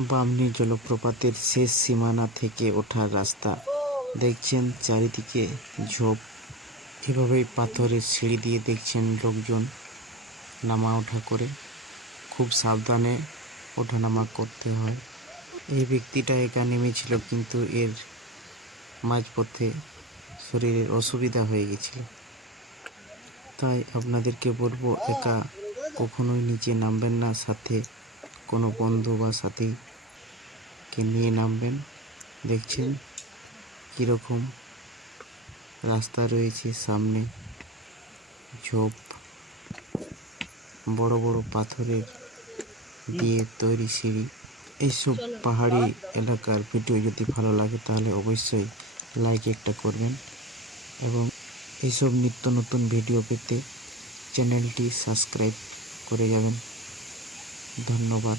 বামনী জলপ্রপাতের শেষ সীমানা থেকে ওঠার রাস্তা। দেখছেন চারিদিকে ঝোপ, এভাবেই পাথরের সিঁড়ি দিয়ে দেখছেন লোকজন নামা ওঠা করে। খুব সাবধানে ওঠানামা করতে হয়। এই ব্যক্তিটা একা নেমেছিল, কিন্তু এর মাঝপথে শরীরের অসুবিধা হয়ে গেছিল। তাই আপনাদেরকে বলবো, একা কখনোই নিচে নামবেন না, সাথে কোনো বন্ধু বা সাথীকে নিয়ে নামবেন। দেখছেন কীরকম রাস্তা রয়েছে, সামনে ঝোপ, বড় বড় পাথরের দিয়ে তৈরি সিঁড়ি। এইসব পাহাড়ি এলাকার ভিডিও যদি ভালো লাগে তাহলে অবশ্যই লাইক একটা করবেন, এবং এইসব নিত্য নতুন ভিডিও পেতে চ্যানেলটি সাবস্ক্রাইব করে যাবেন। ধন্যবাদ।